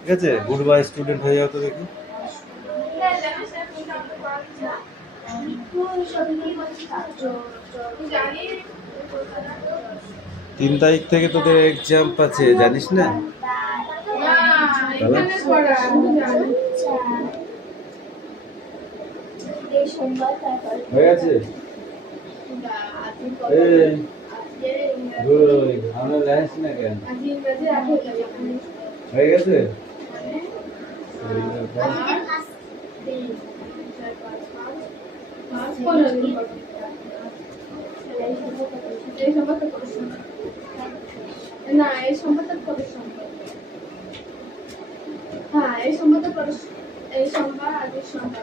ঠিক আছে, good bye student হয়ে যাও তো দেখি। 3 তারিখ থেকে তোদের এক্সাম আছে, জানিস না? হয়ে গেছে। আমরা যাইছি না কেন? হয়ে গেছে। না এই সম্পর্কে হ্যাঁ এই সম্পর্কে এই সোমবার আজকে সোমবার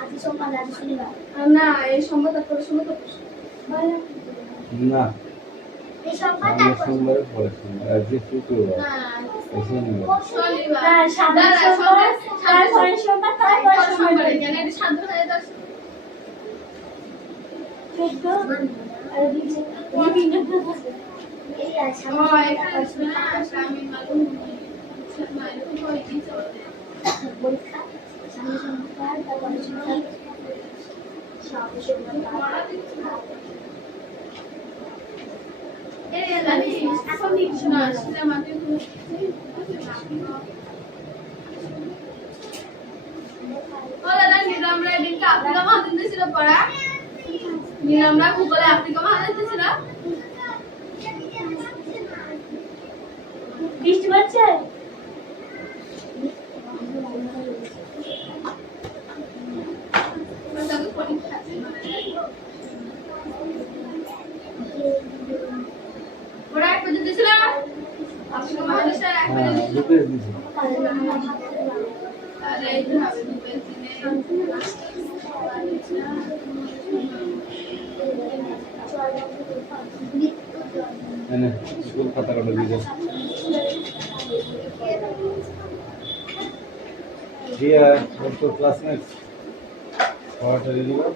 আজকে সোমবার আজকে শনিবার না এই সম্পর্কে পড়াশোনা না এই সোমবার সোমবার পরে সোমবার আজকে শুক্রবার শনিবার হ্যাঁ সামনে সোমবার তারপরে সোমবার তারপরে সোমবার কেন এটা শান্ত হয়ে যাচ্ছে ঠিক তো আর দিচ্ছে এই আছে না আমি মালুম পরীক্ষা সামনে সোমবার তারপরে সোমবার সামনে সোমবার এই জানি এখন দিচ্ছ না সেটা আমাকে ওলা না নিরামরা দিনকে আফ্রিকা মহাদেশ ছিল পড়া নিরামরা ভূগোলে আফ্রিকা মহাদেশ ছিল বৃষ্টি পড়ছে ওরা এক পর্যন্ত ছিল আফ্রিকা মহাদেশে এক পর্যন্ত আরে এই তো হবে দুপেজ দিনে এনে স্কুল খাতা কাটা দিয়ে দিয়া তোর ক্লাসমেট পড়াটা দিয়ে দিবা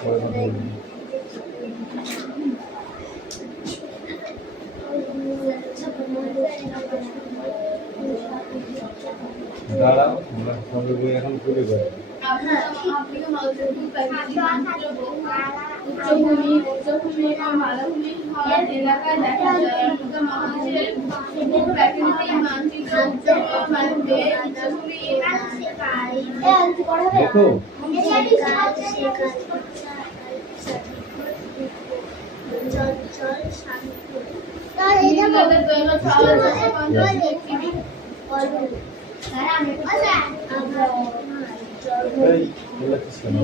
পরে কথা বলবি। দাঁড়াও আমরা সবাই বই এখন শুরু করি। উচ্চভূমি বা মালভূমি এলাকায় দেখা যায় আফ্রিকা মহাদেশের প্রাকৃতিক মানচিত্র উচ্চভূমি দেখো এই বলেছিস কেন?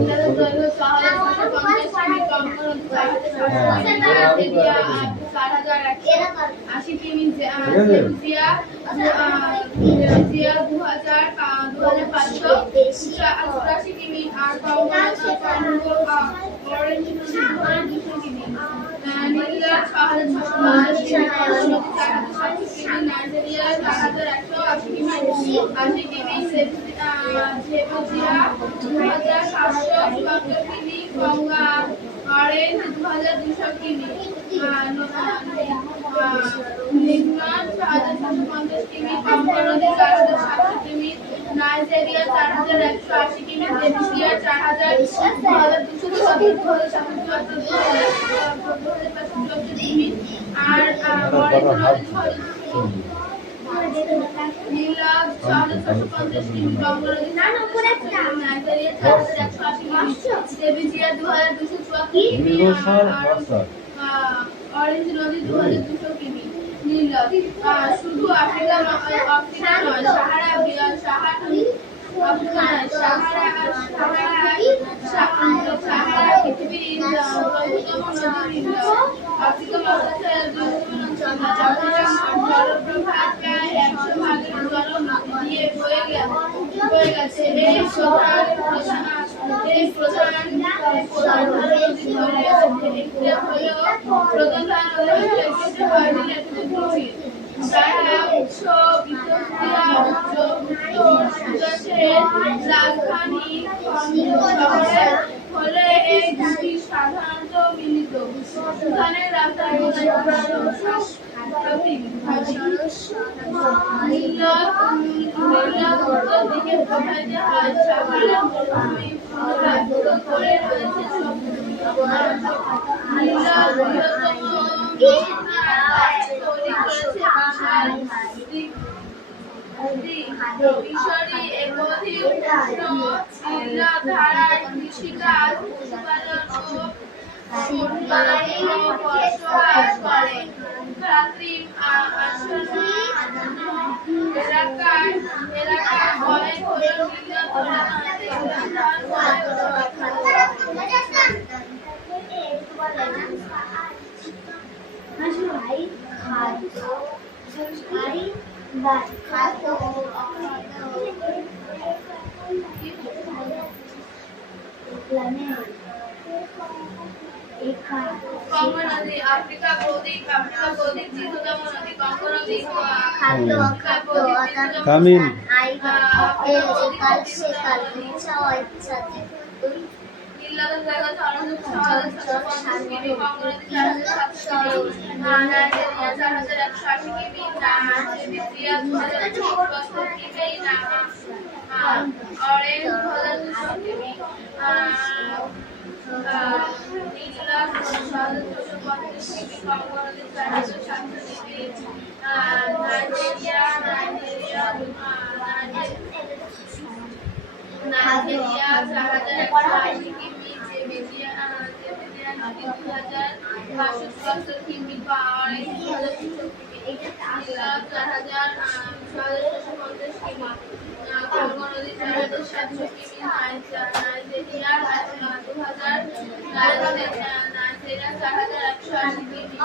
গঙ্গা অরেঞ্জ 2200 কিমি নিম্ন 6750 কিমি কঙ্গো নদী 4700 কিমি নাইজেরিয়া 4180 কিমি দেশিয়া 4200 কিমি আর অরেঞ্জ নদী নীলাভ 4650 কিমি কঙ্গো নদী নাইজেরিয়া 4180 কিমি দেশিয়া 2200 কিমি অরেঞ্জ নদী 2200 কিমি নীলাভ শুধু আফ্রিকা নয় সাহারা পৃথিবীর বৃহত্তম নদী নীলাভ আফ্রিকা মহাদেশের জলপ্রপাত প্রায় 100 ভাগের জল দিয়ে বয়ে গেছে এই প্রধান রাজধানী শহরে হলে এই দুটি সাধারণত মিলিত সুদানের রাজধানী কোথায় হয় সাহারা মরুভূমি ব্যাপ্ত করে রয়েছে আল্লাহ বৃহত্তম তৈরি করেছে বিশাল মিশরি একধি উষ্ণ ধারায় কৃষিকাজ পশুপালন ও বসবাস করে কৃত্রিম আসন্ন এলাকায় ভয় হল কঙ্গো নদী আফ্রিকা বৌদ্ধিক দীর্ঘতম নদী কঙ্গো নদী কামিন নীলনদের জায়গা 6,750 কিমি, কঙ্গো নদী 4,700 কিমি, নাইজেরিয়া 4,180 কিমি, নাইজেরিয়া 2,270 কিমি, অরেঞ্জ 2,200 কিমি, নীলা 6,450 কিমি, কঙ্গো নদী 4,700 কিমি, নাইজেরিয়া 4,180 কিমি, জেবিজিয়া 2,574 কিমি, অরেঞ্জ 2,200 কিমি, নীলা 4,650 কিমি, কঙ্গো নদী 4,700 কিমি, নাইজেরিয়া 4,180 কিমি,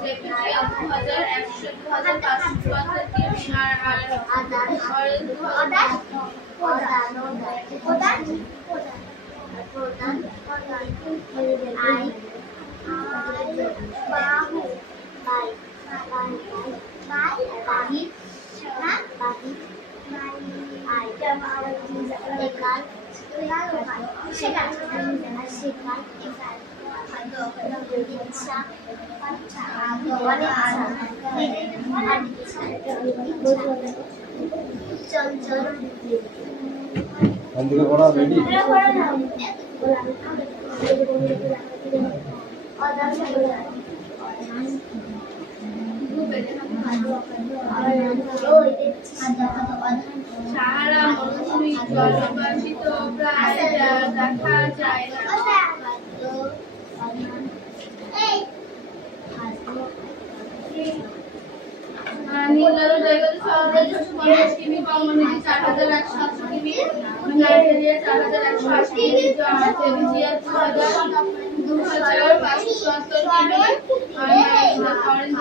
জেবিজিয়া 2,574 কিমি, আর অরেঞ্জ అందుకే కూడా రెడీ সাহারা মরুভূমি জলবাসিত প্রায় দেখা যায় না। নীলনদের জায়গা 6,650 কিমি, কঙ্গো নদী 4,170 কিমি, নাইজেরিয়া 4,180 কিমি, জেবিজিয়া 2,574 কিমি, আর অরেঞ্জ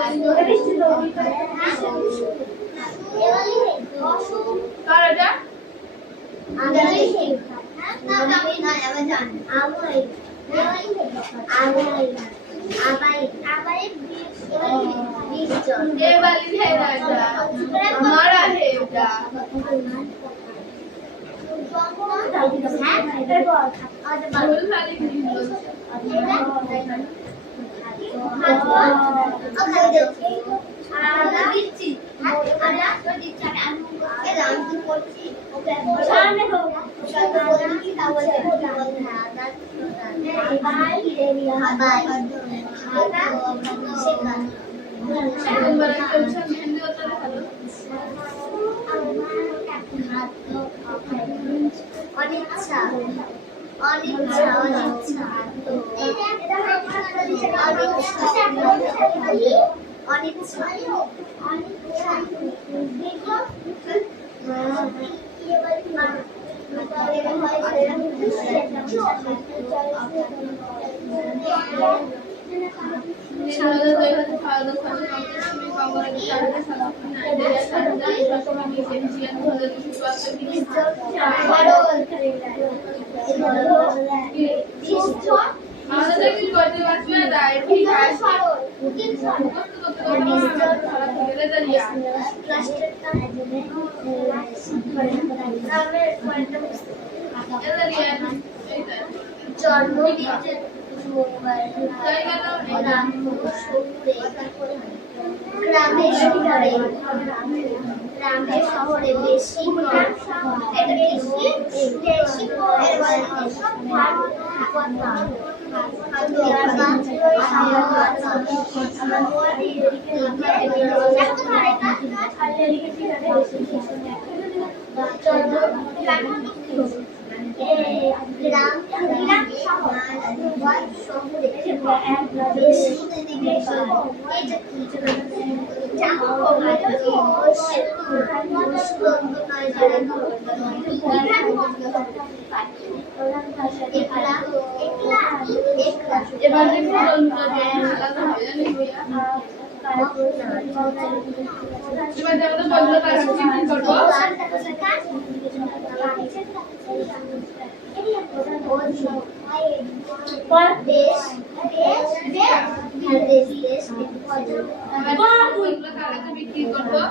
কার এটা देवाली है राजा हमारा है बेटा बोल खाली मेहंदी होता है অনিচ্ছা অনিচ্ছা অনিচ্ছা অনিচ্ছা আমাদের কি করতে পারবে না ঠিক আছে জন্মদিন গ্রামে শহরে বেশি এবার দেখো আলাদা হবে জানি ভাইয়া এবার যেমন বললো তার কি করবো বিক্রি করবো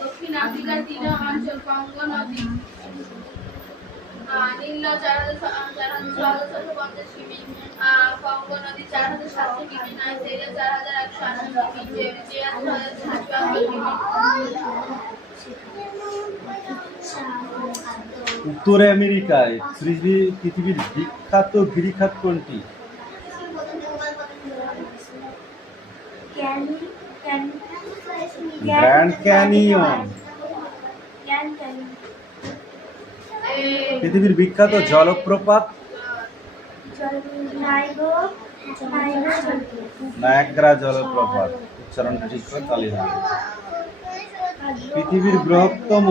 দক্ষিণ আফ্রিকার তীরে অঞ্চল কঙ্গো নদী নীল 4,650 কিমি কঙ্গো নদী 4,700 কিমি নাইজেরিয়া 4,180 কিমি জর্জিয়া 6,750 কিমি উত্তর আমেরিকায় পৃথিবীর বিখ্যাত গিরিখাত কোনটি? Grand canyon. পৃথিবীর বিখ্যাত জলপ্রপাত? নায়াগ্রা জলপ্রপাত। উচ্চারণটা ঠিক করে তালি হবে। পৃথিবীর বৃহত্তম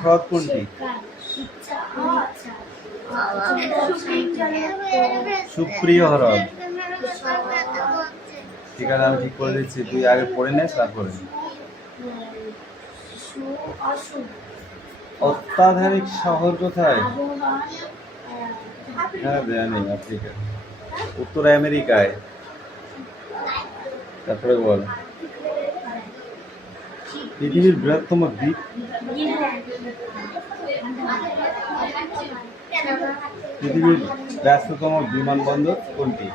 হ্রদ কোনটি? সুপ্রিয় হ্রদ। ঠিক আছে, আমি ঠিক করে দিচ্ছি, তুই আগে পড়ে নে তারপরে। অত্যাধুনিক শহর কোথায়? হ্যাঁ জানি, আফ্রিকা। উত্তর আমেরিকায়। তারপরে বল। পৃথিবীর বৃহত্তম দ্বীপ? পৃথিবীর ব্যস্ততম বিমানবন্দর কোনটি?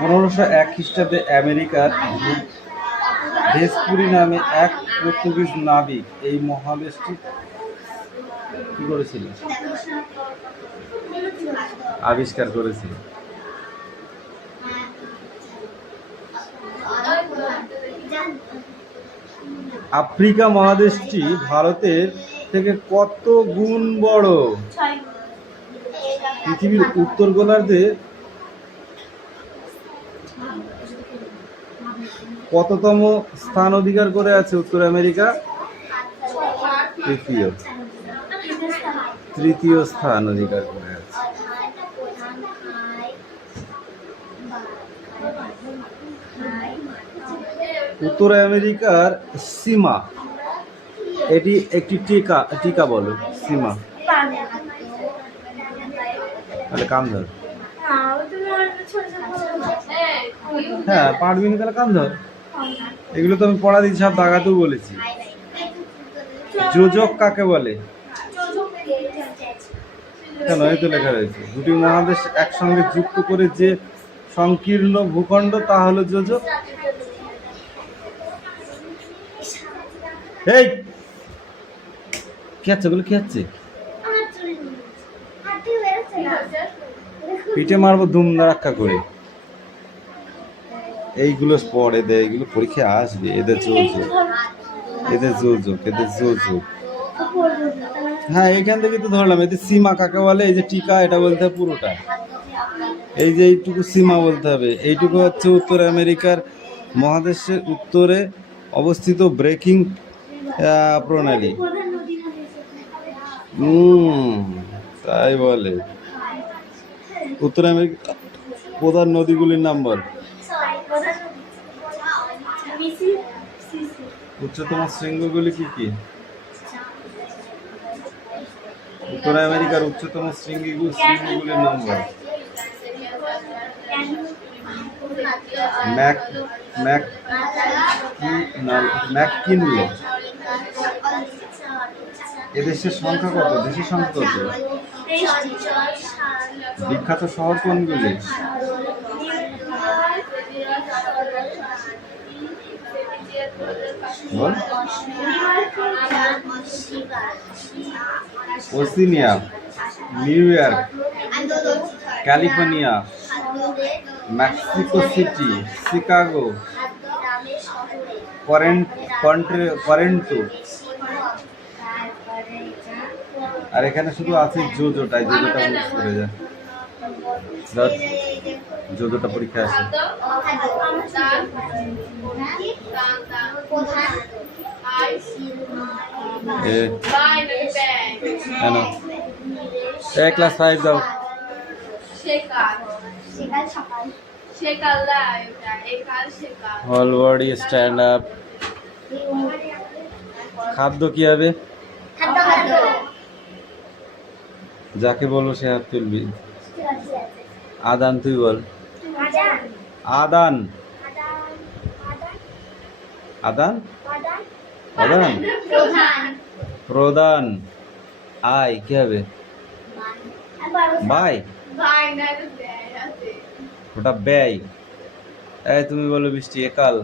1501 খ্রিস্টাব্দে আমেরিকার ভেসপুরি নামে এক পর্তুগিজ নাবিক এই মহাদেশটি কি করেছিল? আবিষ্কার করেছিল। আফ্রিকা মহাদেশটি ভারতের থেকে কত গুণ বড়? পৃথিবীর উত্তর গোলার্ধে কততম স্থান অধিকার করে আছে উত্তর আমেরিকা? তৃতীয় স্থান অধিকার করে আছে। উত্তর আমেরিকার সীমা, এটি একটি টিকা বলো। সীমা তাহলে কান ধর। হ্যাঁ পারবি না তাহলে কান ধর। এগুলো তো আমি পড়া দিচ্ছি, সব দাগাতেও বলেছি। যোজক কাকে বলে? কেন, এই তো লেখা রয়েছে। দুটি মহাদেশ একসঙ্গে যুক্ত করে যে সংকীর্ণ ভূখণ্ড তা হলো যোজক। এই কি হচ্ছে, ওগুলো কি হচ্ছে? পিঠে মারবো ধুম ধাক্কা করে। এইগুলো পড়ে দেয়, এইগুলো পরীক্ষায় আসবে। এদের যোজক, এদের যোজক, এদের যোজক। হ্যাঁ এইখান থেকে তো ধরলাম। এদের সীমা কাকে বলে? এই যে টিকা, এটা বলতে হবে পুরোটা। এই যে এইটুকু সীমা বলতে হবে। এইটুকু হচ্ছে উত্তর আমেরিকার মহাদেশের উত্তরে অবস্থিত ব্রেকিং প্রণালী। প্রধান নদী না তাই বলে। উত্তর আমেরিকা প্রধান নদীগুলির নাম বল। প্রধান নদী উচ্চতম শৃঙ্গগুলি কি কি? উত্তর আমেরিকার উচ্চতম শৃঙ্গগুলির নাম বল। ম্যাককিনলে। এদেশের সংখ্যা কত? দেশের সংখ্যা কত? বিখ্যাত শহর কোনগুলি? বল। Oceania, New York, California, Mexico City, Chicago, Toronto. আর এখানে শুধু আছে জোজোটা, জোজোটা মুখ করে যা। জোজোটা পরীক্ষা আসে। ক্লাস 5 দাও। হল বডি স্ট্যান্ড আপ। খাদ্য কি হবে? যাকে বলবো সে হাত তুলবি। আদান তুই বল। আদান আদান আদান প্রদান। আয় কি হবে? বাই। ওটা ব্যয়। এই তুমি বলো বৃষ্টি। একাল।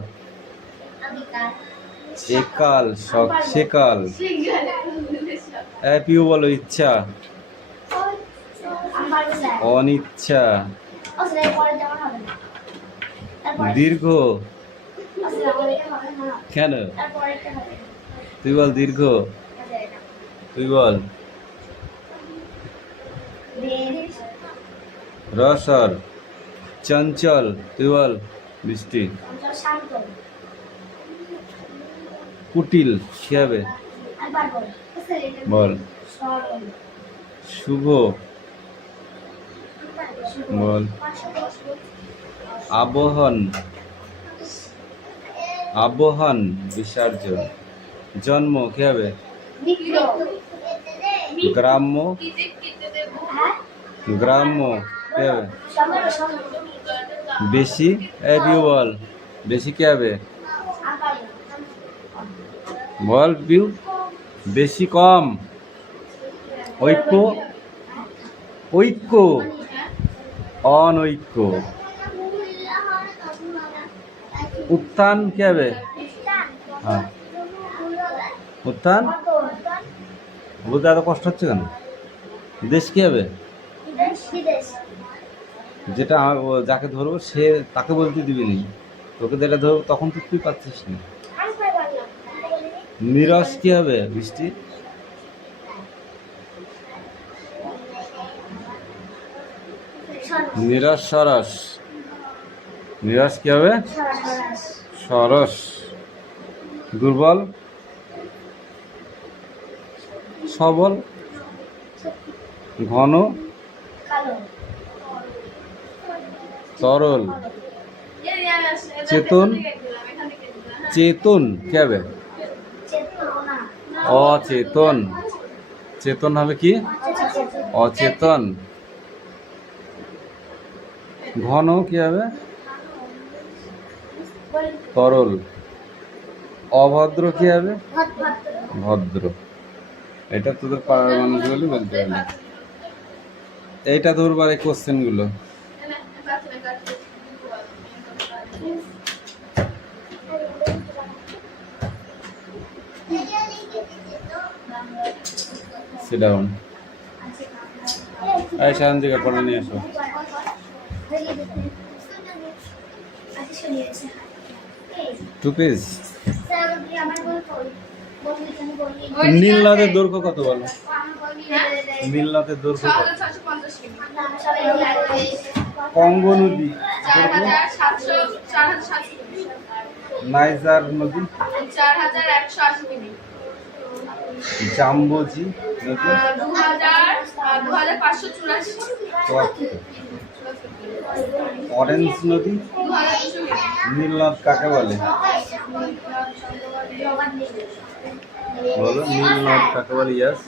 একাল সেকাল। পিউ বলো। ইচ্ছা। অনিচ্ছা। দীর্ঘ। কেন? তুই বল দীর্ঘ। তুই বল। রসর। চঞ্চল। তুই বল বৃষ্টি। কুটিল কি হবে? বল। শুভ বল। আবহন। আবহন বিসর্জন। জন্ম কি হবে? গ্রাম্য। গ্রাম্য কি হবে? বেশি। পিউ বল। বেশি কি হবে? বল পিউ। বেশি কম। ঐক্য। ঐক্য। অনৈক্য। উত্থান কি হবে? হ্যাঁ উত্থান। বুঝতে এত কষ্ট হচ্ছে কেন? দেশ কি হবে? যেটা যাকে ধরবো সে তাকে বলতে দিবি নি। তোকে যেটা ধরবো তখন তো তুই পাচ্ছিস না। নিরস কি হবে বৃষ্টি? নিরস সরস। নিরস কি হবে? সরস। দুর্বল। সবল। ঘন। তরল। চেতন। চেতন কি হবে? অচেতন। চেতন হবে কি? অচেতন। ঘন কি হবে? তরল। অভদ্র কি হবে? ভদ্র। এটা তোদের পাড়ার মানুষগুলো বলতে পারবে। এইটা ধরবার এই কোশ্চেন গুলো। Sit down. এই শান্তিকে পড়ে নিয়ে এসো। Two page. নীলনদের দৈর্ঘ্য কত বলো? নীলনদের দৈর্ঘ্য কত? কঙ্গো নদী নাইজার নদী, 4180 মিলি। জাম্বোজি নদী, 2584। কত? অরেঞ্জ নদী, 2200 মিলি। নীলনদ কাকে বলে? বলো নীলনদ কাকে বলে? ইয়াস।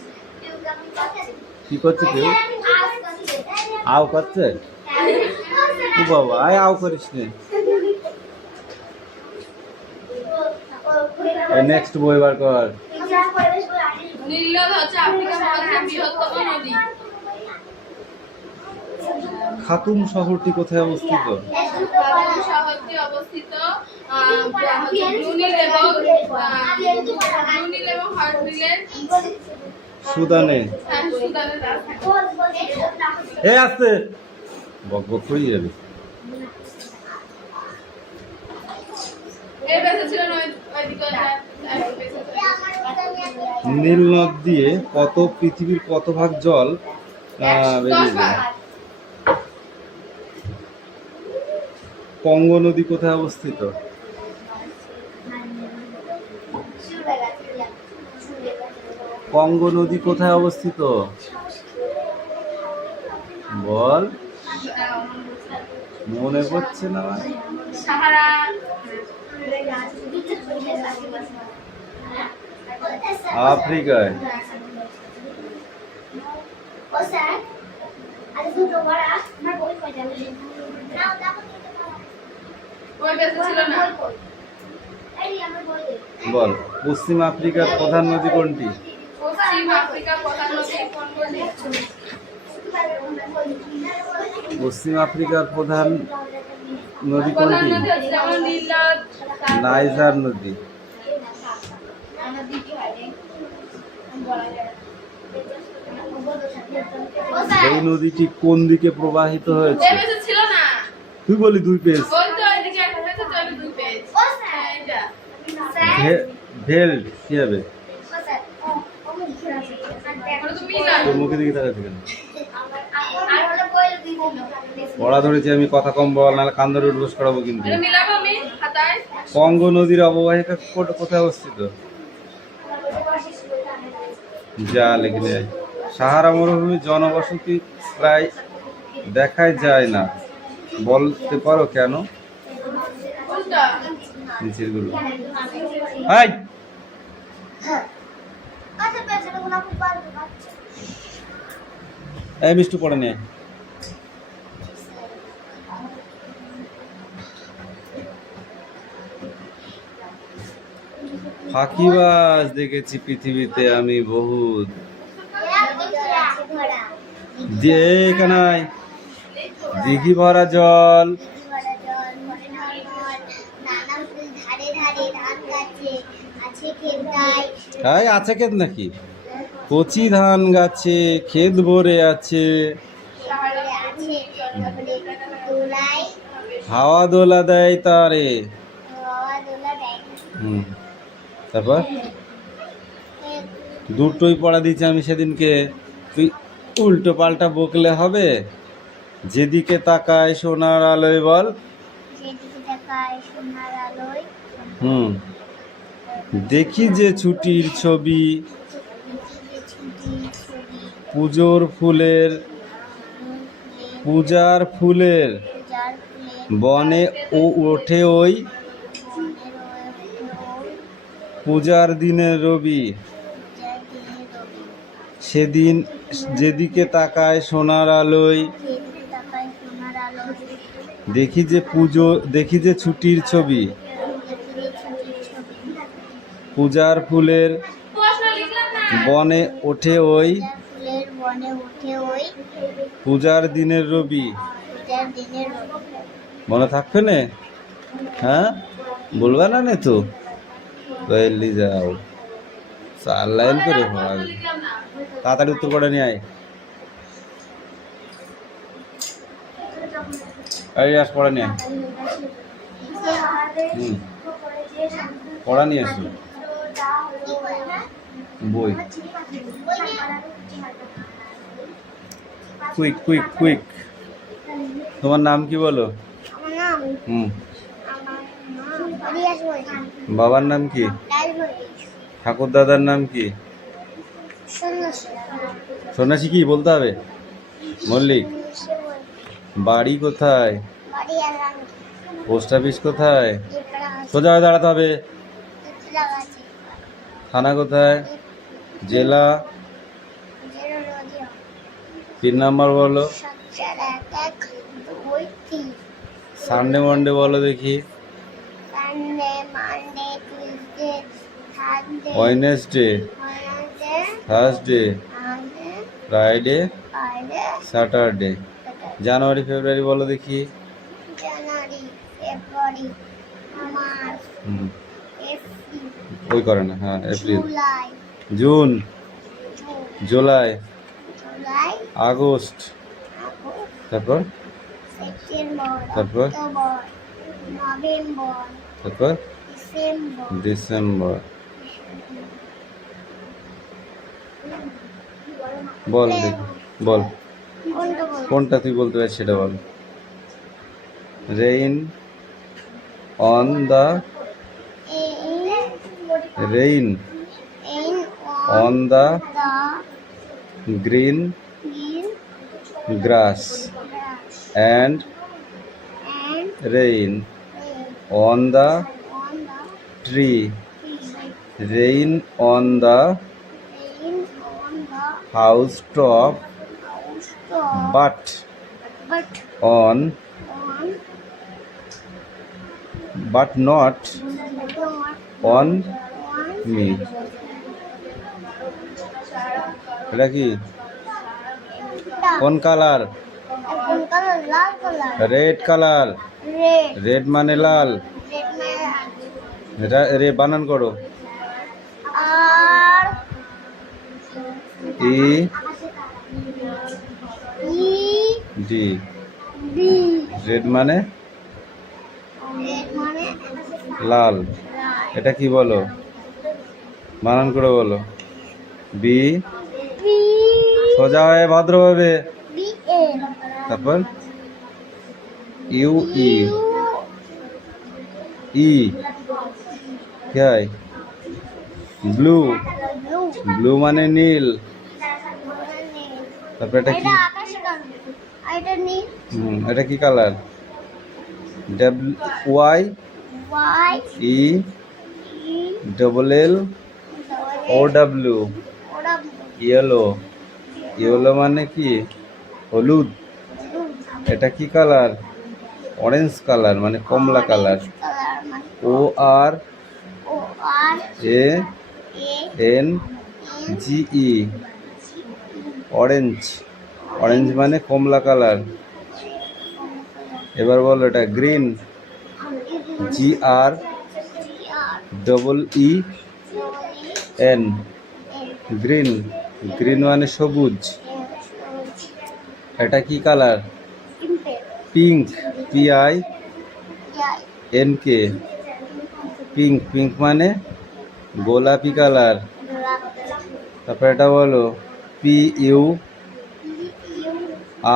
কি করছে কেউ? আও করছে? ও বাবা, আয় আও করিস নে। নেক্সট বই বার কর। নীলনদ হচ্ছে আফ্রিকা মহাদেশের বৃহত্তম নদী। খাতুম শহরটি কোথায় অবস্থিত? খাতুম শহরটি অবস্থিত ব্রুনিল এবং হার্টমিলের সুদানে। সুদানের রাজধানী। এ আসতে বক বক হয়ে যাবে। এই বেঁচে ছিল না ওইদিকে নীলনদ দিয়ে পৃথিবীর কত ভাগ জল বেরিয়ে যায়? কঙ্গো নদী কোথায় অবস্থিত? কঙ্গো নদী কোথায় অবস্থিত? বল, মনে পড়ছে না? সাহারা। আফ্রিকায়। ওই বেঁচে ছিল না। বল, পশ্চিম আফ্রিকার প্রধান নদী কোনটি? পশ্চিম আফ্রিকার প্রধান নদী কঙ্গো নদী। পশ্চিম আফ্রিকার প্রধান নদী প্রধান কোনটি? নদী হচ্ছে যেমন নীলনদ, নাইজার নদী। এই নদীটি কোন দিকে প্রবাহিত হয়েছে? এই বেঁচে ছিল না। তুই বলি দুই পেজ। ওই তো ওইদিকে একটা বেঁচে তো দুই পেজ। এইটা ভেল্ট কি হবে? ওটা তো মিলন। তোর মুখে দিকে তাকাচ্ছি কেন? পড়া ধরেছি আমি, কথা কম বল, নাহলে কান ধরে উঠবোস করাবো কিন্তু। এটা মিলাবো আমি খাতায়। কঙ্গো নদীর অববাহিকা কোথায় অবস্থিত? যা লিখলে যায়। সাহারা মরুভূমির জনবসতি প্রায় দেখাই যায় না, বলতে পারো কেন? কোনটা? নিচের গুলো। হাই, এই মিষ্টি পড়ে নে। ফাঁকিবাজ দেখেছি পৃথিবীতে আমি বহুত। এখানে দিঘি ভরা জল, তাই আছে ক্ষেত নাকি? কচি ধান গাছে ক্ষেত ভরে আছে, হাওয়া দোলা দেয় তারে। তারপর দুটোই পড়া দিয়েছি আমি সেদিনকে, তুই উল্টো পাল্টা বকলে হবে। যেদিকে তাকায় সোনার আলোয়, বল। দেখি যে ছুটির ছবি, পূজার ফুলের বনে ওঠে ওই পূজার দিনের রবি। সেদিন যেদিকে তাকায় সোনার আলোয়, দেখি যে ছুটির ছবি। পূজার ফুলের বনে ওঠে ওই পূজার দিনের রবি। মনে থাকবে না? হ্যাঁ, বলবা না নে তো? তাহলে যাও, 4 লাইন করে পড়া। তাড়াতাড়ি উত্তর করে নিয়ে আয়। এই আস, পড়া নিয়ে আয়। পড়া নিয়ে আসো, বই। Quick quick quick. তোমার নাম কি বলো? রিয়াজ বলি বাবার নাম কি? রাজ বলি ঠাকুর দাদার নাম কি? সন্ন্যাসী সন্ন্যাসী কি বলতে হবে? মল্লিক। বাড়ি কোথায়? বাড়ি আলাম পোস্ট অফিস কোথায়? যেটা সোজা হয়ে দাঁড়াতে হবে। লাগাচ্ছে থানা কোথায়? জেলা। জেরো নদী পিন নাম্বার বলো। 74112 সানডে মন্ডে বলো দেখি। Sunday Monday Tuesday Thursday Wednesday, Wednesday Thursday, Thursday Friday, Friday Saturday. January February বলো দেখি। জানুয়ারি ফেব্রুয়ারি মার্চ হুম, এপ্রিল ওই করে না, হ্যাঁ April. July June, June July, July August, August তারপর সেপ্টেম্বর তারপর? অক্টোবর নভেম্বর তারপর ডিসেম্বর ডিসেম্বর। বল দেখি, বল কোনটা বল কোনটা তুই বলতে পারছিস সেটা বল। Rain on the, rain in on the the green green grass grass and and rain rain on the on the tree. tree. Rain on the Rain on the house top house top, but but on on but not not on on me. এটা কি? কোন colour? কোন colour লাল colour red colour. Red red মানে লাল। Red মানে এটা রে বানান করো। R E E D. বি রেড মানে রেড মানে লাল। লাল এটা কি বলো? বানান করে বলো। বি, বি সোজা হয়ে ভদ্রভাবে। বি এল তারপর ইউ ই, ইউ ই কি হয়? ব্লু। ব্লু ব্লু মানে নীল। মানে তারপর এটা কি? এটা আকাশি কালার আর এটা নীল এটা কি colour? W Y Y E E double L O W, ওরা ইয়েলো। ইয়েলো মানে কি? হলুদ। ব্লু এটা কি কালার? অরেঞ্জ কালার মানে কমলা কালার। কালার মানে O R O R A A N G E, orange. Orange মানে কমলা কালার। এবার বলো এটা green. G R double E N, green. Green মানে সবুজ। এটা কি colour? Pink. P I N K, pink. Pink মানে গোলাপি কালার। তারপর এটা বলো P U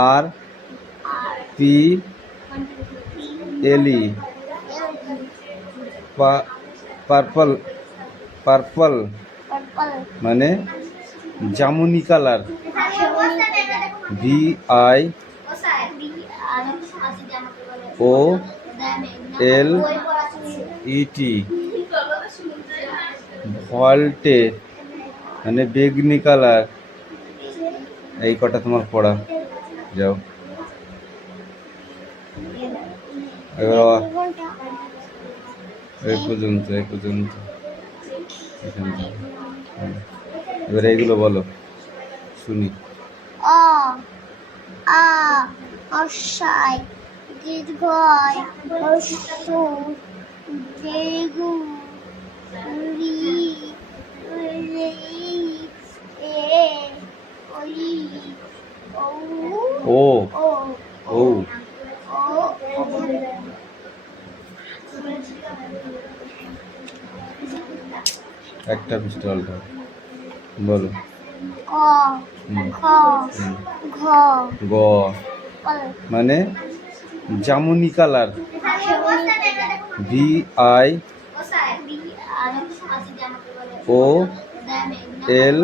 R P L E, purple. Purple মানে জামুনি colour. V I O L E T, violet মানে বেগনি কালার। এই কটা তোমার পড়া। যাও এবার এই পর্যন্ত, এই পর্যন্ত। এখান থেকে। এবার এইগুলো বলো শুনি। অ আ অসাই দীর্ঘয় হস্যু দীর্ঘ রি রে এ ওই ও ও ও ও ও একটা পিস্টলটা বলো। ক হুম, খ হুম। ঘ গ মানে জামুনি কালার। গ V I B R O then L